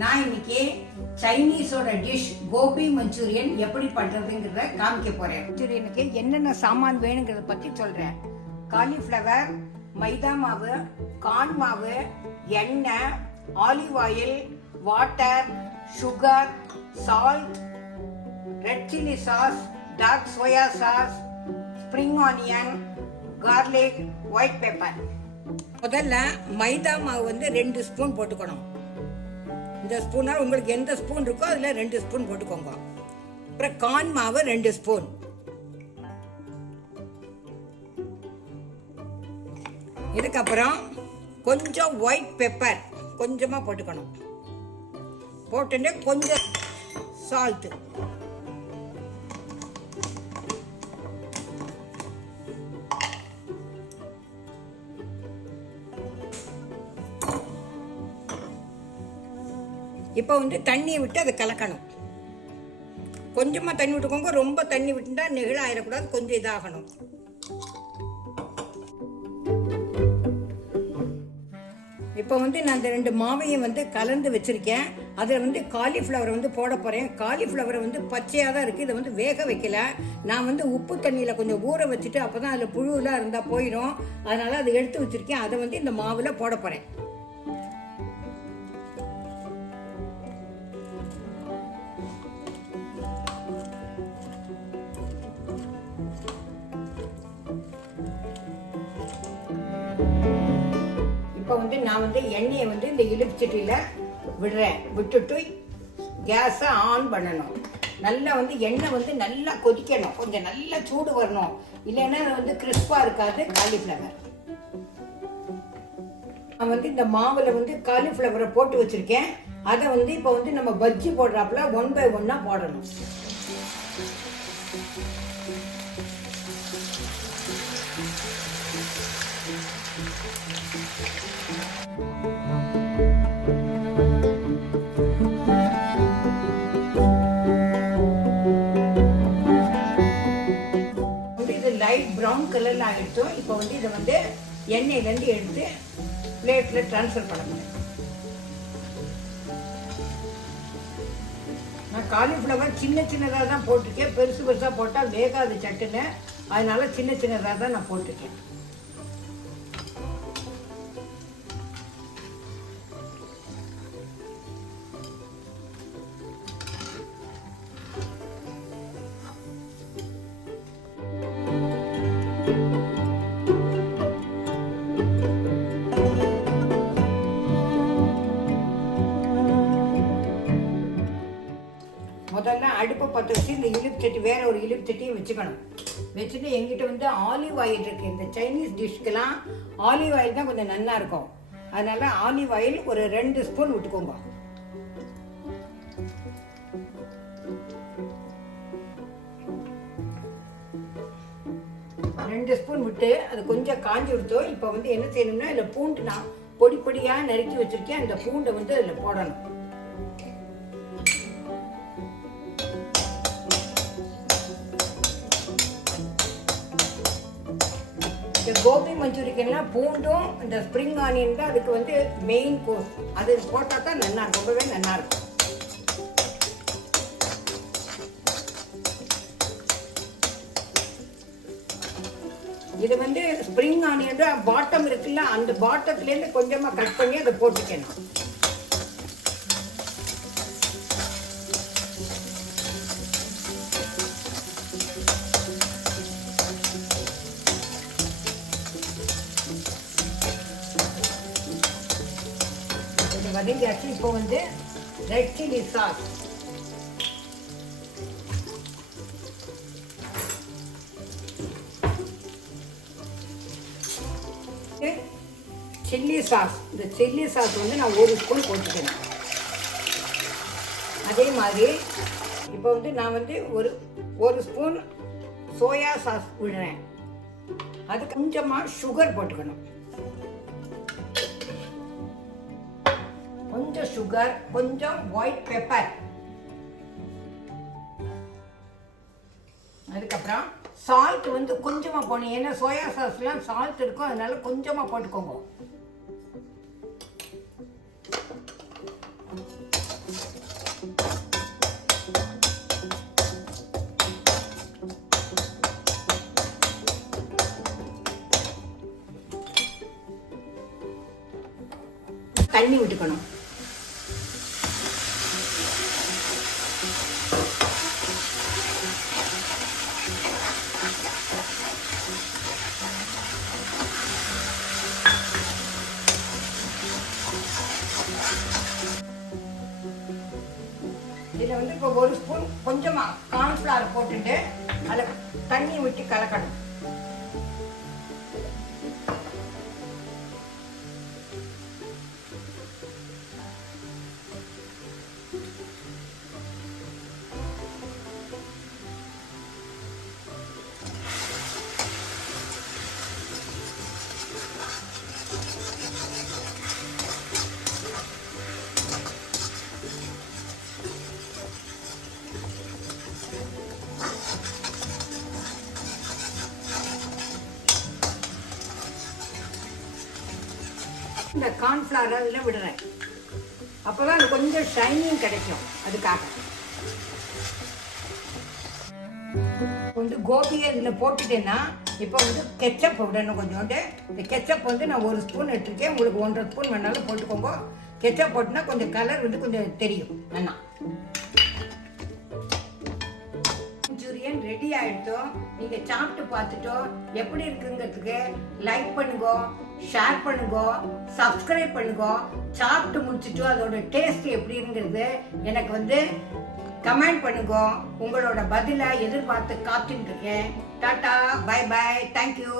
நான் இன்னைக்கு சைனீஸோட dish Gopi Manchurian எப்படி பண்றதுங்கிறத காமிக்க போறேன். மஞ்சூரியனுக்கு என்னென்ன சாமான் வேணுங்கிறத பத்தி சொல்றேன். காலிஃப்ளவர் மைதா மாவு கார்ன் மாவு எண்ணெய் olive oil water sugar salt red chilli sauce dark soya sauce spring onion garlic white pepper முதல்ல மைதா மாவு வந்து ரெண்டு ஸ்பூன் போட்டுக்கணும். இந்த ஸ்பூனால் உங்களுக்கு எந்த ஸ்பூன் இருக்கோ அதில் ரெண்டு ஸ்பூன் போட்டுக்கோங்க. அப்புறம் கார்ன் மாவு ரெண்டு ஸ்பூன். இதுக்கப்புறம் கொஞ்சம் ஒயிட் பெப்பர் கொஞ்சமாக போட்டுக்கணும். போட்டுட்டு கொஞ்சம் சால்ட்டு இப்போ வந்து தண்ணியை விட்டு அதை கலக்கணும். கொஞ்சமாக தண்ணி விட்டுக்கோங்க. ரொம்ப தண்ணி விட்டுட்டா நெகிழ ஆயிடக்கூடாது கொஞ்சம் இதாகணும். இப்போ வந்து நான் இந்த ரெண்டு மாவையும் வந்து கலந்து வச்சுருக்கேன். அதில் வந்து காலிஃப்ளவர் வந்து போட போகிறேன் காலிஃப்ளவர் வந்து பச்சையாக தான் இருக்குது இதை வந்து வேக வைக்கல. நான் வந்து உப்பு தண்ணியில் கொஞ்சம் ஊற வச்சுட்டு அப்போ தான் அதில் புழுவெலாம் இருந்தால் போயிடும். அதனால் அதை எடுத்து வச்சுருக்கேன். அதை வந்து இந்த மாவில் போட போகிறேன் இப்போ வந்து நான் வந்து எண்ணெயை வந்து இந்த இலுப்பிச்சட்டியில் விடுறேன். விட்டுட்டு கேஸை ஆன் பண்ணணும். நல்லா வந்து எண்ணெய் வந்து நல்லா கொதிக்கணும். கொஞ்சம் நல்லா சூடு வரணும். இல்லைன்னா அது வந்து கிறிஸ்பாக இருக்காது காலிஃப்ளவர் நான் வந்து இந்த மாவில் வந்து காலிஃப்ளவரை போட்டு வச்சுருக்கேன். அதை வந்து இப்போ வந்து நம்ம பஜ்ஜி போடுறாப்புல ஒன் பை ஒன்னாக போடணும். ப்ரௌன் கலரில் ஆகிடுச்சோம் இப்போ வந்து இதை வந்து எண்ணெயிலேருந்து எடுத்து பிளேட்டில் ட்ரான்ஸ்ஃபர் பண்ணணும். நான் காலிஃப்ளவர் சின்ன சின்னதாக தான் போட்டிருக்கேன். பெருசு பெருசாக போட்டால் வேகாது சட்டுன்னு. அதனால சின்ன சின்னதாக தான் நான் போட்டிருக்கேன். முதல்ல அடுப்பை பற்ற வச்சு இந்த இலிப்பு சட்டி வேற ஒரு இலிப்பு சட்டியை வச்சுக்கணும். வச்சுட்டு எங்கிட்ட வந்து ஆலிவ் ஆயில் இருக்கு. இந்த சைனீஸ் டிஷ்க்கெல்லாம் ஆலிவ் ஆயில் தான் கொஞ்சம் நல்லா இருக்கும். அதனால ஆலிவ் ஆயில் ஒரு ரெண்டு ஸ்பூன் விட்டுக்கோங்க. ரெண்டு ஸ்பூன் விட்டு அது கொஞ்சம் காஞ்சி விடுத்தோம் இப்போ வந்து என்ன செய்யணும்னா இதில் பூண்டு நான் பொடி பொடியாக நறுக்கி வச்சுருக்கேன். அந்த பூண்டை வந்து அதில் போடணும். கோபி மஞ்சூரியன்லாம் பூண்டும் இந்த ஸ்ப்ரிங் ஆனியன் தான் அதுக்கு வந்து மெயின் கோர்ஸ் அது போட்டால் தான் நல்லா இருக்கும். ரொம்பவே நல்லா இருக்கும். இது வந்து ஸ்ப்ரிங் ஆனியன் பாட்டம் இருக்குல்ல அந்த பாட்டத்துலேருந்து கொஞ்சமாக கட் பண்ணி அதை போட்டுக்கணும். இது இப்போ வந்து red chilli sauce chilli sauce இந்த சில்லி சாஸ் வந்து நான் ஒரு ஸ்பூன் போட்டுக்கிறேன். அதே மாதிரி இப்போ வந்து நான் வந்து ஒரு ஒரு ஸ்பூன் சோயா சாஸ் விடுறேன். அது கொஞ்சமாக சுகர் போட்டுக்கணும். கொஞ்சம் சுகர் கொஞ்சம் ஒயிட் பெப்பர் அதுக்கப்புறம் சால்ட் வந்து கொஞ்சமாக போடணும். ஏன்னா சோயா சாஸ்லாம் சால்ட் இருக்கும். அதனால கொஞ்சமாக போட்டுக்கோங்க. தண்ணி விட்டுக்கணும். இதில் வந்து இப்போ ஒரு ஸ்பூன் கொஞ்சமாக கார்ன்ஃப்ளவர் போட்டுட்டு அதில் தண்ணி விட்டு கலக்கணும். இந்த கார்ன்ஃப்ளவர் அதில் விடுறேன். அப்போ தான் அது கொஞ்சம் ஷைனிங் கிடைக்கும். அதுக்காக. வந்து கோபியை இதில் போட்டுட்டேன்னா இப்போ வந்து கெச்சப் விடணும் கொஞ்சோண்டு. இந்த கெச்சப் வந்து நான் ஒரு ஸ்பூன் எடுத்துருக்கேன். உங்களுக்கு ஒன்றரை ஸ்பூன் வேணாலும் போட்டுக்கோங்க. கெச்சப் போட்டுனா கொஞ்சம் கலர் வந்து கொஞ்சம் தெரியும். வேணா மஞ்சூரியன் ரெடி ஆயிடுத்தோம் நீங்கள் சாப்பிட்டு பார்த்துட்டோம். எப்படி இருக்குங்கிறதுக்கு லைக் பண்ணுங்க. ஷேர் பண்ணுங்க சப்ஸ்கிரைப் பண்ணுங்க சாப்பிட்டு முடிச்சுட்டு அதோட டேஸ்ட் எப்படிங்கிறது எனக்கு வந்து கமெண்ட் பண்ணுங்க. உங்களோட பதிலை எதிர்பார்த்து காத்துட்டு இருக்கேன். Tata bye by thank you